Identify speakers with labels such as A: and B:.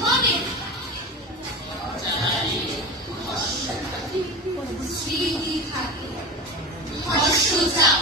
A: মরে স্মৃতি থাকে। হর্ষ চাপা